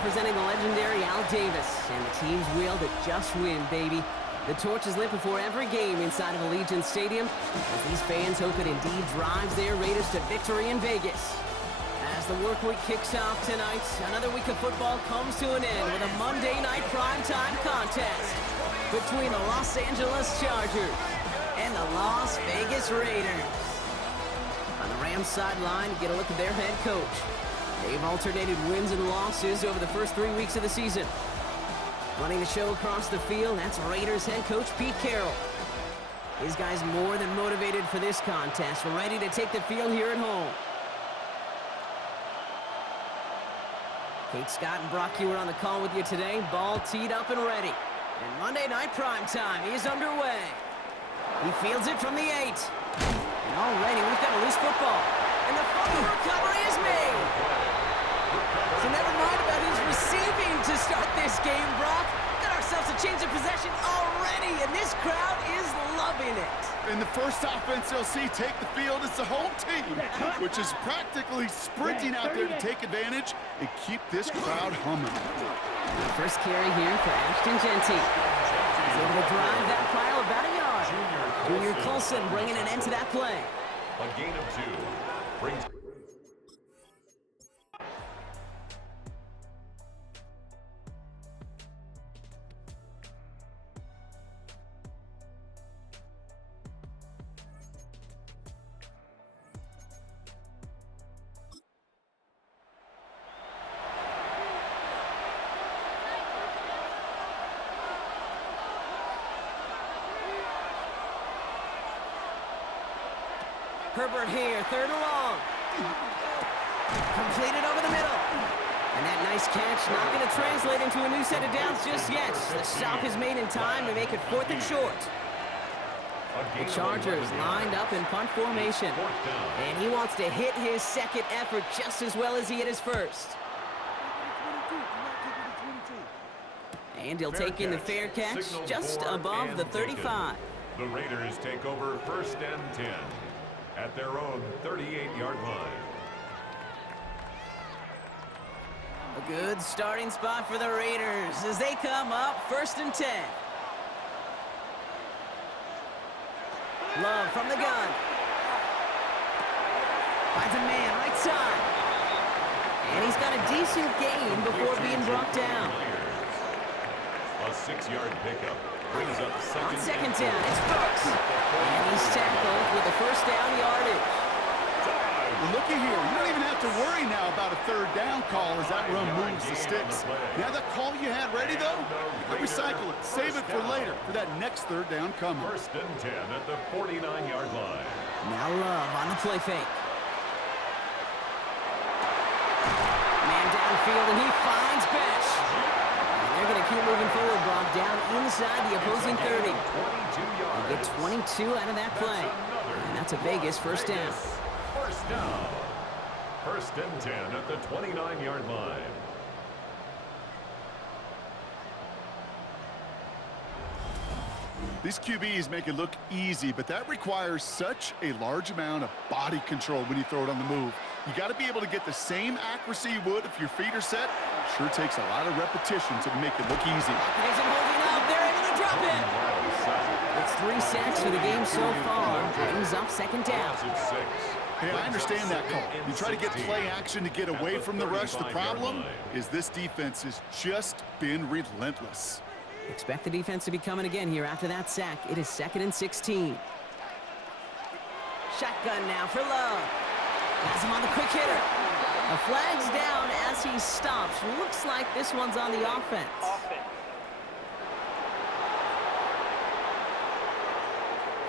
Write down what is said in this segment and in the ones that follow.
representing the legendary Al Davis. And the team's will to just win, baby. The torch is lit before every game inside of Allegiant Stadium, as these fans hope it indeed drives their Raiders to victory in Vegas. As the work week kicks off tonight, another week of football comes to an end with a Monday night primetime contest between the Los Angeles Chargers and the Las Vegas Raiders. On the Rams sideline, get a look at their head coach. They've alternated wins and losses over the first 3 weeks of the season. Running the show across the field, that's Raiders head coach Pete Carroll. His guys more than motivated for this contest, ready to take the field here at home. Kate Scott and Brock Hewitt on the call with you today. Ball teed up and ready. And Monday Night Primetime is underway. He fields it from the 8. And already we've got a loose football. And the fumble recovery is made. So never mind about who's receiving to start this game, Brock. Got ourselves a change of possession already, and this crowd is loving it. And the first offense they'll see take the field is the home team, which is practically sprinting out there to take advantage and keep this crowd humming. First carry here for Ashton Genty. He's able to drive that pile about a yard. Junior Colson bringing an end to that play. A gain of 2 brings... Herbert here, 3rd and long. Completed over the middle. And that nice catch not going to translate into a new set of downs just yet. The stop is made in time to make it 4th and short. The Chargers lined up in punt formation. And he wants to hit his second effort just as well as he hit his first. And he'll take in the fair catch just above the 35. The Raiders take over 1st and 10 at their own 38-yard line. A good starting spot for the Raiders as they come up 1st and 10. Love from the gun. Finds a man right side. And he's got a decent gain before being brought down. A 6-yard pickup brings up on 2nd down, it's Brooks. And he's tackled with the 1st down yardage. Well, looky here. You don't even have to worry now about a 3rd down call as that run moves the sticks. Now that call you had ready, though, you can recycle it. Save it for later for that next 3rd down coming. 1st and 10 at the 49-yard line. Now Love on the play fake. Man downfield, and he finds Besh. They're going to keep moving forward, Brock, down inside the opposing 30. They get 22 out of that play. And that's a Vegas 1st down. 1st down. 1st and 10 at the 29-yard line. These QBs make it look easy, but that requires such a large amount of body control when you throw it on the move. You got to be able to get the same accuracy you would if your feet are set. Sure takes a lot of repetition to make it look easy. Isn't holding up. They're able to drop it. It's 3 sacks for the game so far. Brings up 2nd down. Hey, I understand that call. You try to get play action to get away from the rush. The problem is this defense has just been relentless. Expect the defense to be coming again here after that sack. It is 2nd and 16. Shotgun now for Love. Has him on the quick hitter. A flag's down as he stops. Looks like this one's on the offense.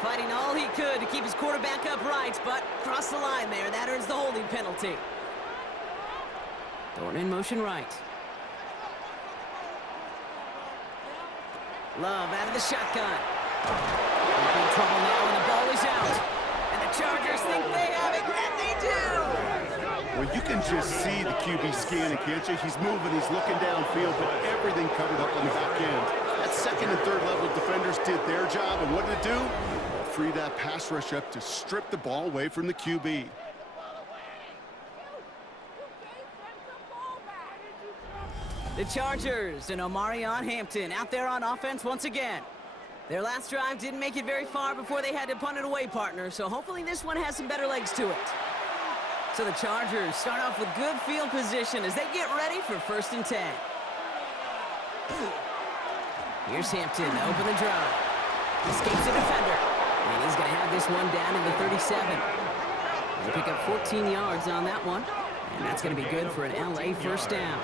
Fighting all he could to keep his quarterback upright, but crossed the line there. That earns the holding penalty. Thornton in motion right. Love out of the shotgun. In trouble now, and the ball is out. And the Chargers think they have it, and they do! Well, you can just see the QB scanning, can't you? He's moving, he's looking downfield, but everything covered up on the back end. That 2nd and 3rd level defenders did their job, and what did it do? Free that pass rush up to strip the ball away from the QB. The Chargers and Omarion Hampton out there on offense once again. Their last drive didn't make it very far before they had to punt it away, partner, so hopefully this one has some better legs to it. So the Chargers start off with good field position as they get ready for 1st and 10. Here's Hampton to open the drive. Escapes the defender, and he's going to have this one down in the 37. They pick up 14 yards on that one, and that's going to be good for an LA first down.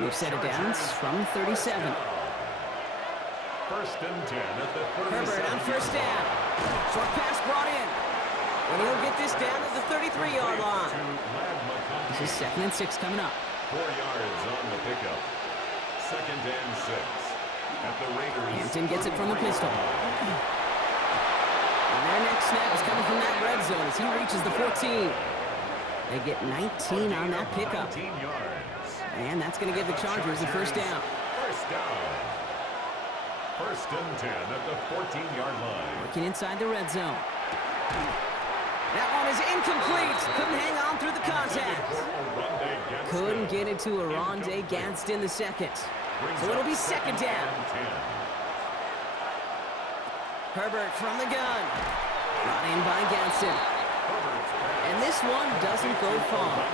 We've set it down from 37. 1st and 10 at the 37. Herbert on 1st down. Short pass brought in. And he'll get this down at the 33-yard line. This is 2nd and 6 coming up. 4 yards on the pickup. 2nd and 6 at the Raiders. Hampton gets it from the pistol. And their next snap is coming from that red zone as he reaches the 14. They get 19 on that pickup. 19 yards. And that's going to give the Chargers a 1st down. 1st down. 1st and 10 at the 14-yard line. Working inside the red zone. That one is incomplete. Couldn't hang on through the contact. Couldn't get it to Aronde Gadsden the second. So it'll be 2nd down. Herbert from the gun. Brought in by Gadsden. And this one doesn't go far.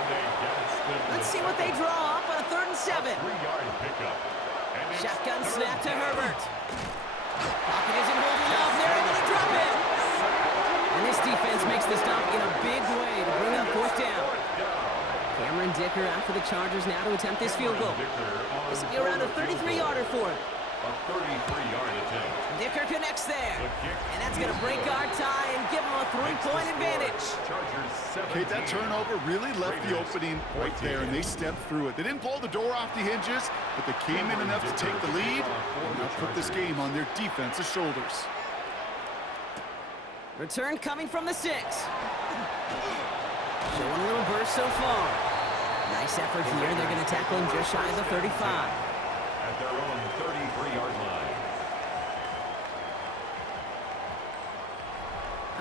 Let's see what they draw up on a 3rd and 7. 3-yard pickup. Shotgun snap to Herbert. Pocket isn't holding up. They're able to drop it. And this defense makes the stop in a big way to bring up 4th down. Cameron Dicker out for the Chargers now to attempt this field goal. This will be around a 33-yarder for him. A 33-yard attempt. Dicker connects there. And that's going to break our tie and give him a 3-point advantage. Okay, that turnover really left the opening right there, and they stepped through it. They didn't blow the door off the hinges, but they came in enough to take the lead and now put this game on their defense's shoulders. Return coming from the 6. Showing a little burst so far. Nice effort here. They're going to tackle him just shy of the 35. At their own 33-yard line.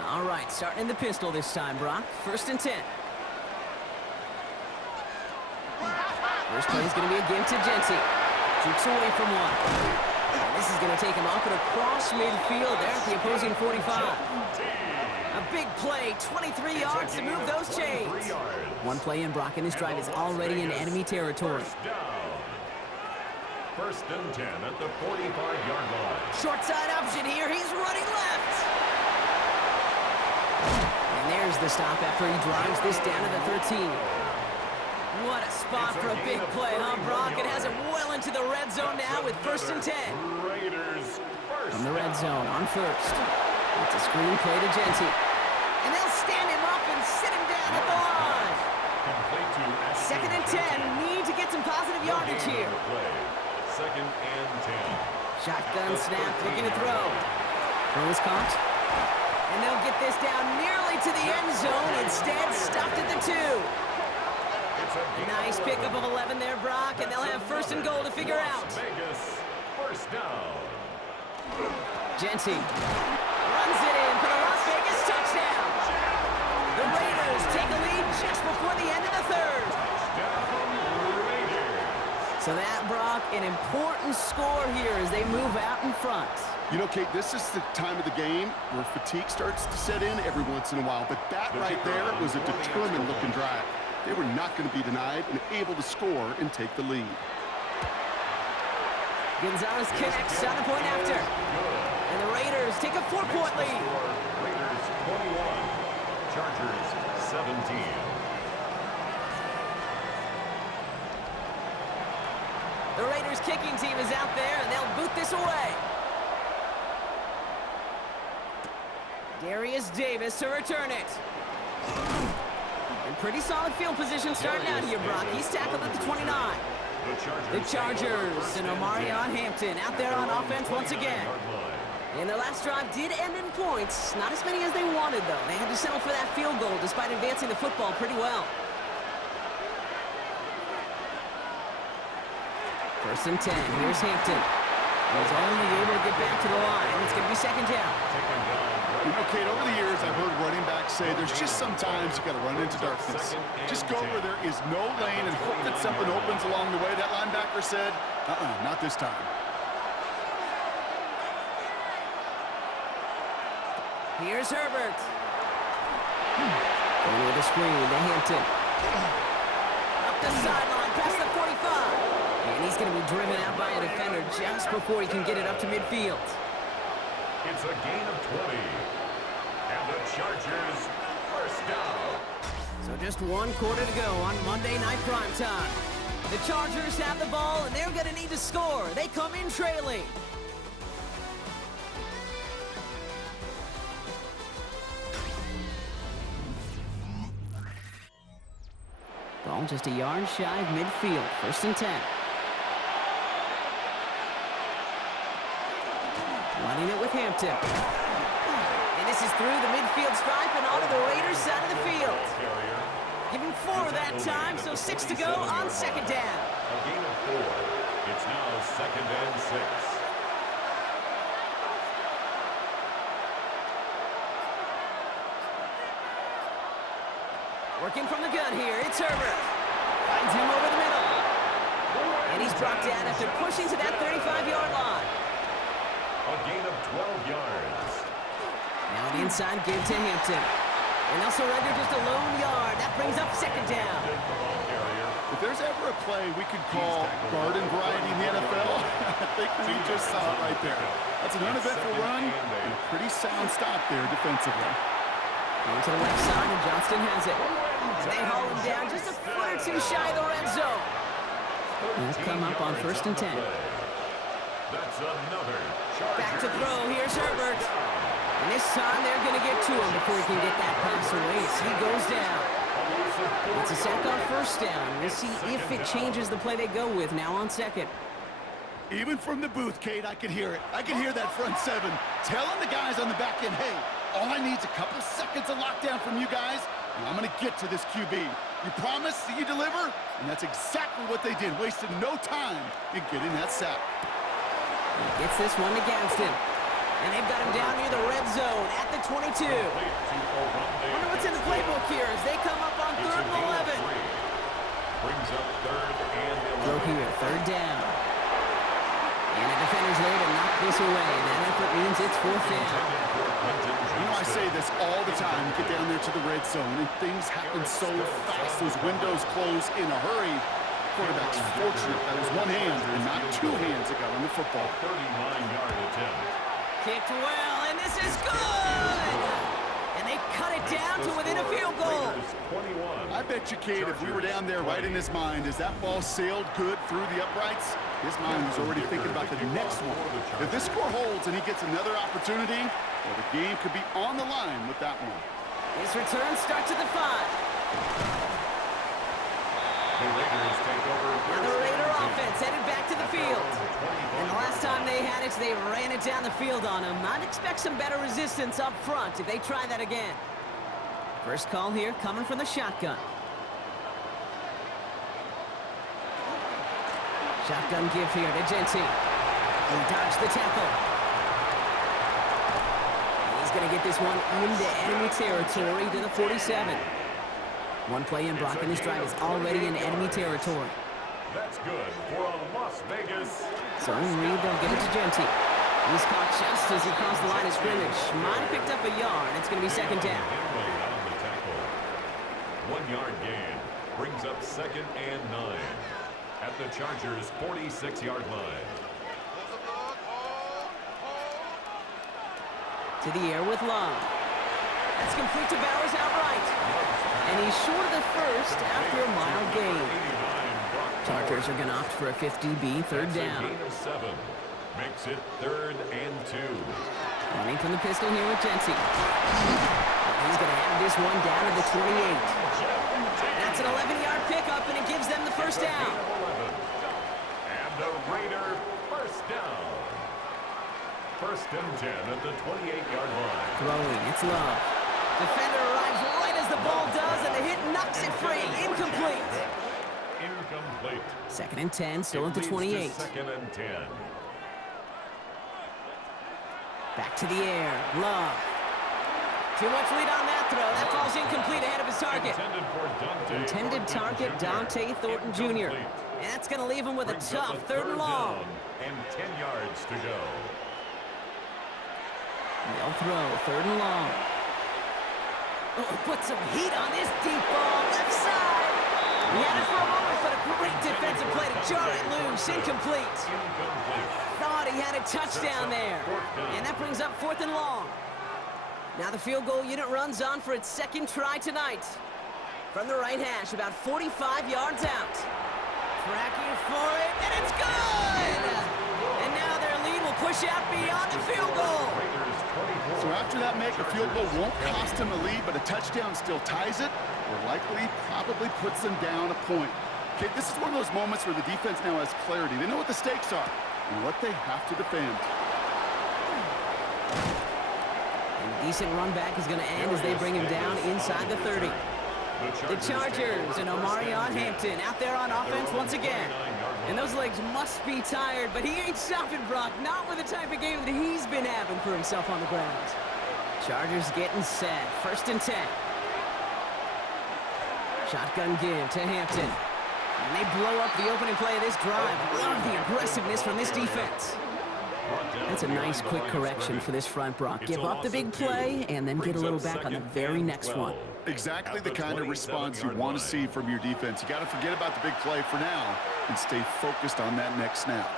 All right, starting in the pistol this time, Brock. 1st and 10. First play is going to be a give to Jency. Shoots away from one. And this is going to take him up and across midfield there at the opposing 45. A big play, 23 yards to move those chains. One play in, Brock, and this drive is already in enemy territory. 1st and 10 at the 45-yard line. Short side option here. He's running left. And there's the stop after he drives this down to the 13. What a spot for a big play, huh, Brock? It has him well into the red zone now with 1st and 10. Raiders From the red zone on 1st. It's a screen play to Jency. And they'll stand him up and sit him down at the line. 2nd and 10. Need to get some positive yardage here. 2nd and 10. Shotgun snap, looking to throw. Throw is caught. And they'll get this down nearly to the end zone. Instead, stopped at the 2. Nice pickup of 11 there, Brock, and they'll have 1st and goal to figure out. Vegas, 1st down. Jency runs it in for the Las Vegas touchdown. The Raiders take a lead just before the end of the 3rd. So that, Brock, an important score here as they move out in front. You know, Kate, this is the time of the game where fatigue starts to set in every once in a while, but that right there was a determined-looking drive. They were not going to be denied and able to score and take the lead. Gonzalez connects on the point after. And the Raiders take a 4-point lead. Raiders 21, Chargers 17. The Raiders kicking team is out there, and they'll boot this away. Darius Davis to return it. And pretty solid field position starting out here, Brock. He's tackled at the 29. The Chargers and Omarion Hampton out there on offense once again. And their last drive did end in points. Not as many as they wanted, though. They had to settle for that field goal despite advancing the football pretty well. 1st and 10. Here's Hampton. He's only able to get back to the line. It's going to be second down. You know, Kate, over the years, I've heard running backs say there's just sometimes you got to run into darkness. Just go where there is no lane and hope that something opens along the way. That linebacker said, not this time. Here's Herbert. Going with a screen to Hampton. Up the sideline, past the 45. And he's going to be driven out by a defender just before he can get it up to midfield. It's a gain of 20. And the Chargers first down. So just 1 quarter to go on Monday Night Primetime. The Chargers have the ball, and they're going to need to score. They come in trailing. Ball just a yard shy of midfield. First and 10. Running it with Hampton. And this is through the midfield stripe and onto the Raiders' side of the field. Give him 4 that time, so 6 to go on second down. A gain of 4. It's now second and 6. Working from the gun here, it's Herbert. Finds him over the middle. And he's brought down after pushing to that 35-yard line. A gain of 12 yards. Now the inside give to Hampton. And they'll surrender just a lone yard. That brings up second down. If there's ever a play we could call garden variety in the NFL, I think we just saw it right there. That's an uneventful run and a pretty sound stop there defensively. Going to the left side, and Johnston has it. They haul him down just a foot or two shy of the red zone. They'll come up on first and 10. That's another Chargers. Back to throw. Here's Herbert. And this time they're going to get to him before he can get that pass away as he goes down. It's a sack on first down. We'll see if it changes the play they go with now on second. Even from the booth, Kate, I could hear it. I could hear that front 7 telling the guys on the back end, hey, all I need is a couple seconds of lockdown from you guys, and I'm going to get to this QB. You promise that you deliver? And that's exactly what they did, wasted no time in getting that sack. He gets this one to Gamston. And they've got him down near the red zone at the 22. Wonder what's in the playbook here as they come up on 3rd and 11. Brings up 3rd and 11. Throw here, 3rd down. And the defender's there to knock this away. That effort means it's 4th down. You know, I say this all the time. You get down there to the red zone, and things happen so fast. Those windows close in a hurry. Quarterback's fortunate that was one hand and not 2 hands that got on the football. 39-yard attempt. Kicked well, and this is good! And they cut it down to within a field goal. I bet you, Kate, if we were down there right in his mind, as that ball sailed good through the uprights, his mind was already thinking about the next one. If this score holds and he gets another opportunity, well, the game could be on the line with that one. His return starts at the 5. The Raiders take over. Now the Raider offense headed back to the field. And the last time they had it, they ran it down the field on him. I'd expect some better resistance up front if they try that again. First call here coming from the shotgun. Shotgun give here to Genty. He dodged the tackle. And he's going to get this one into enemy territory to the 47. One play in blocking this drive is already in enemy territory. That's good for a Las Vegas. So Reed, they'll give it to Genty. He's caught just as he crossed the line of scrimmage. Might have picked up a yard. It's going to be second down. On the tackle. 1-yard gain brings up 2nd and 9 at the Chargers' 46-yard line. To the air with Love. That's complete to Bowers outright. And he's short of the first after a mild gain. Chargers are going to opt for a 50B, 3rd down. Gain of 7 makes it 3rd and 2. Running from the pistol here with Genty. He's going to have this one down to the 28. That's an 11-yard pickup, and it gives them the first down. And the Raider first down. 1st and 10 at the 28-yard line. Throwing, it's Love. Defender arrives right as the ball does, and the hit knocks it free. Incomplete. Incomplete. 2nd and 10, still at the 28. 2nd and 10. Back to the air. Love. Too much lead on that throw. That falls incomplete ahead of his target. Intended target, Dante Thornton Jr. And that's going to leave him with a tough 3rd and long. And 10 yards to go. They'll throw, 3rd and long. Oh, put some heat on this deep ball, left side. He had it for a moment, but a great defensive play to jar it loose, incomplete. Thought he had a touchdown there. And that brings up 4th and long. Now the field goal unit runs on for its 2nd try tonight. From the right hash, about 45 yards out. Tracking for it, and it's good! And now their lead will push out beyond the field goal. So after that make, a field goal won't cost him a lead, but a touchdown still ties it, or likely probably puts them down a point. Okay, this is one of those moments where the defense now has clarity. They know what the stakes are and what they have to defend. And a decent run back is going to end as they bring him down inside the 30. The Chargers and Omarion Hampton out there on offense once again. And those legs must be tired, but he ain't stopping, Brock. Not with the type of game that he's been having for himself on the ground. Chargers getting set. 1st and 10. Shotgun give to Hampton. And they blow up the opening play of this drive. Love the aggressiveness from this defense. That's a nice quick correction for this front, Brock. Give up the big play and then get a little back on the very next one. Exactly the kind of response you want to see from your defense. You got to forget about the big play for now and stay focused on that next snap.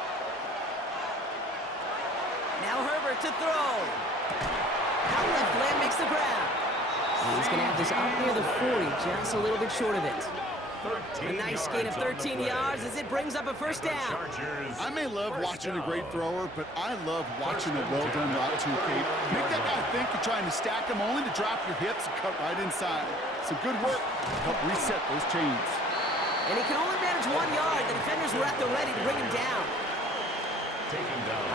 Now Herbert to throw. Out left, Lamb makes the grab. And he's going to have this up near the 40, just a little bit short of it. A nice gain of 13 yards as it brings up a 1st down. I may love watching a great thrower, but I love watching a well-done route too, Kate. Make that guy think you're trying to stack him only to drop your hips and cut right inside. Some good work to help reset those chains. And he can only manage 1 yard. The defenders were at the ready to bring him down.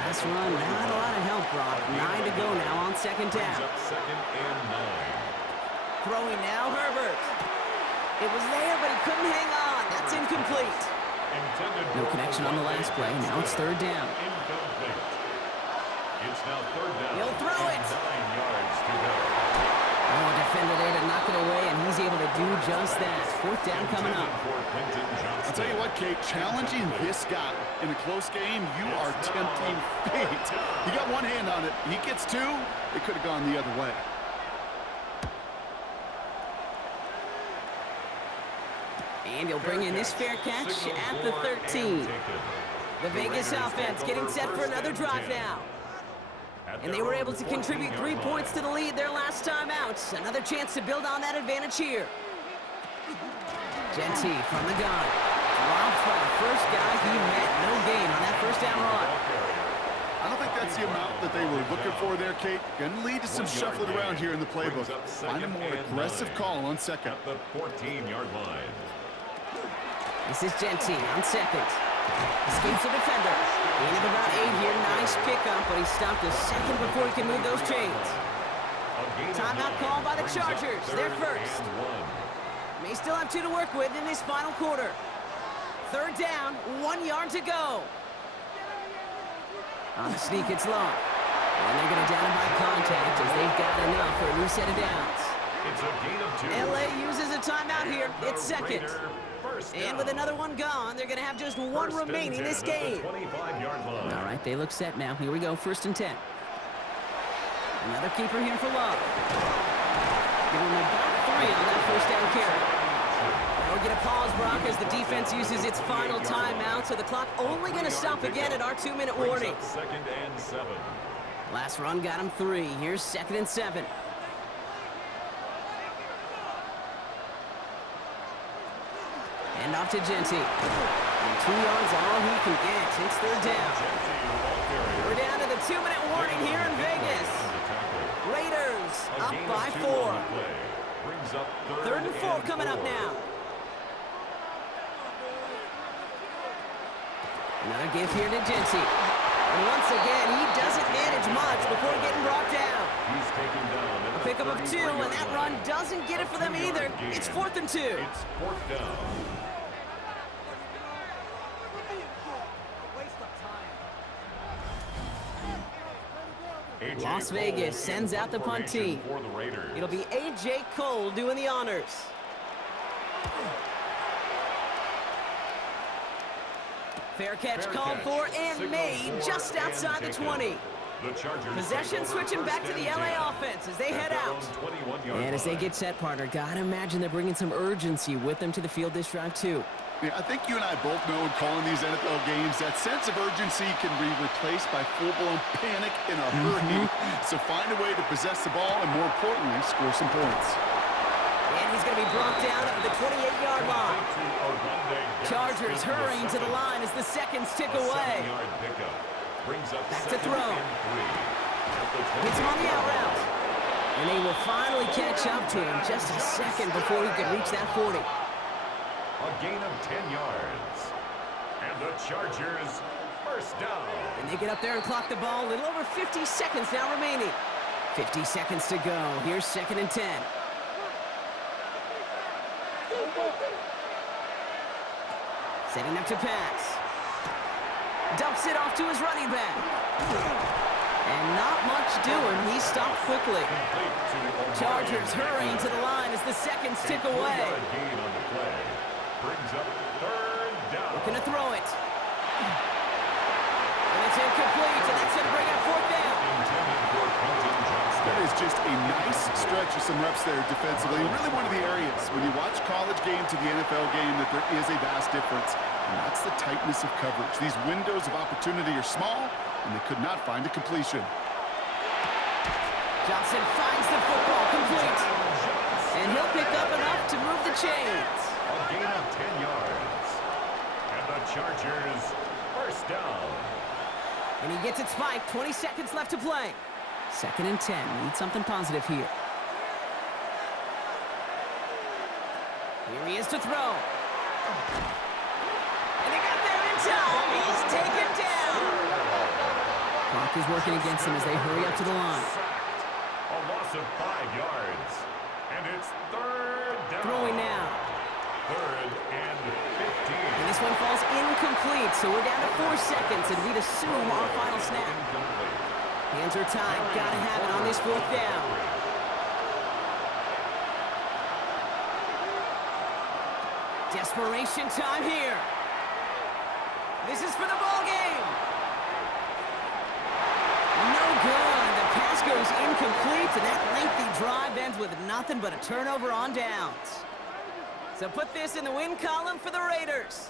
Last run, not a lot of help, Brock. 9 to go now on 2nd down. 2nd and 9. Throwing now, Herbert. It was there, but he couldn't hang on. That's incomplete. No connection on the last play. Now it's 3rd down. It's now 3rd down. He'll throw it. 9 yards to go. Oh, defender there to knock it away, and he's able to do just that. 4th down coming up. I'll tell you what, Kate, challenging this guy in a close game, you are tempting fate. He got one hand on it. He gets 2. It could have gone the other way. And he'll bring in this fair catch at the 13. The Vegas offense getting set for another drive now. And they were able to contribute 3 points to the lead their last time out. Another chance to build on that advantage here. Genty from the gun. Dropped by the first guy he met. No gain on that 1st down run. I don't think that's the amount that they were looking for there, Kate. Going to lead to some shuffling around here in the playbook. Find a more aggressive call on 2nd. At the 14-yard line. This is Genty on 2nd. Escapes the defender. Gain of about 8 here. Nice pickup, but he stopped a second before he can move those chains. Timeout called by the Chargers. They're first. May still have 2 to work with in this final quarter. 3rd down, 1 yard to go. On the sneak, it's long. And they're going to down him by contact as they've got enough for a new set of downs. It's a gain of 2. LA uses a timeout here. It's 2nd. And with another one gone, they're going to have just 1 remaining this game. All right, they look set now. Here we go, 1st and 10. Another keeper here for Love. Give him about 3 on that 1st down carry. We'll get a pause, Brock, as the defense uses its final timeout, so the clock only going to stop again at our 2-minute warning. 2nd and 7. Last run got him 3. Here's 2nd and 7. And off to Genty. And 2 yards all he can get. It's 3rd down. We're down to the 2-minute warning here in Vegas. Raiders up by 4. 3rd and 4 coming up now. Another give here to Genty. And once again, he doesn't manage much before getting brought down. He's taken down. A pickup of 2, and that run doesn't get it for them either. It's 4th and 2. It's 4th down. Las Vegas sends out the punt team. For the Raiders. It'll be A.J. Cole doing the honors. Fair catch called for and made just outside the 20. Possession switching back to the LA offense as they head out. And as they get set, partner, gotta imagine they're bringing some urgency with them to the field this drive, too. Yeah, I think you and I both know in calling these NFL games that sense of urgency can be replaced by full-blown panic in a hurry. So find a way to possess the ball and, more importantly, score some points. And he's going to be brought down at the 28-yard line. Chargers hurrying to the line as the seconds tick away. Back to throw. Hits him on the out route. And they will finally catch up to him just a second before he could reach that 40. A gain of 10 yards. And the Chargers first down. And they get up there and clock the ball. A little over 50 seconds now remaining. 50 seconds to go. Here's 2nd and 10. Setting up to pass. Dumps it off to his running back. And not much doing. He stopped quickly. Chargers hurrying to the line as the seconds tick away. Gain on the play. Brings up 3rd down. Looking to throw it. And it's incomplete, and that's going to bring up 4th down. That is just a nice stretch of some reps there defensively. Really one of the areas when you watch college game to the NFL game that there is a vast difference. And that's the tightness of coverage. These windows of opportunity are small, and they could not find a completion. Johnson finds the football complete. And he'll pick up enough to move the chains. A gain of 10 yards. And the Chargers first down. And he gets it spiked. 20 seconds left to play. 2nd and 10. Need something positive here. Here he is to throw. And he got there in time. He's taken down. Clock is working against them as they hurry up to the line. A loss of 5 yards. And it's 3rd down. Throwing now. 3rd and 15. And this one falls incomplete, so we're down to 4 seconds, and we'd assume our final snap. Hands are tied. Gotta have it on this 4th down. Desperation time here. This is for the ball game. No good. The pass goes incomplete, and that lengthy drive ends with nothing but a turnover on downs. So put this in the win column for the Raiders.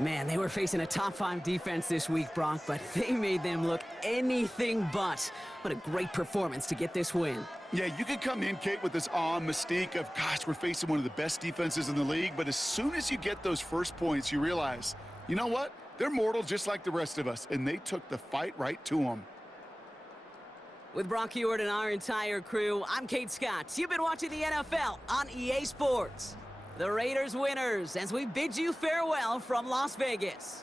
Man, they were facing a top 5 defense this week, Brock, but they made them look anything but. What a great performance to get this win. Yeah, you could come in, Kate, with this awe and mystique of, gosh, we're facing one of the best defenses in the league, but as soon as you get those first points, you realize, you know what? They're mortal just like the rest of us, and they took the fight right to them. With Brock Heward and our entire crew, I'm Kate Scott. You've been watching the NFL on EA Sports. The Raiders winners as we bid you farewell from Las Vegas.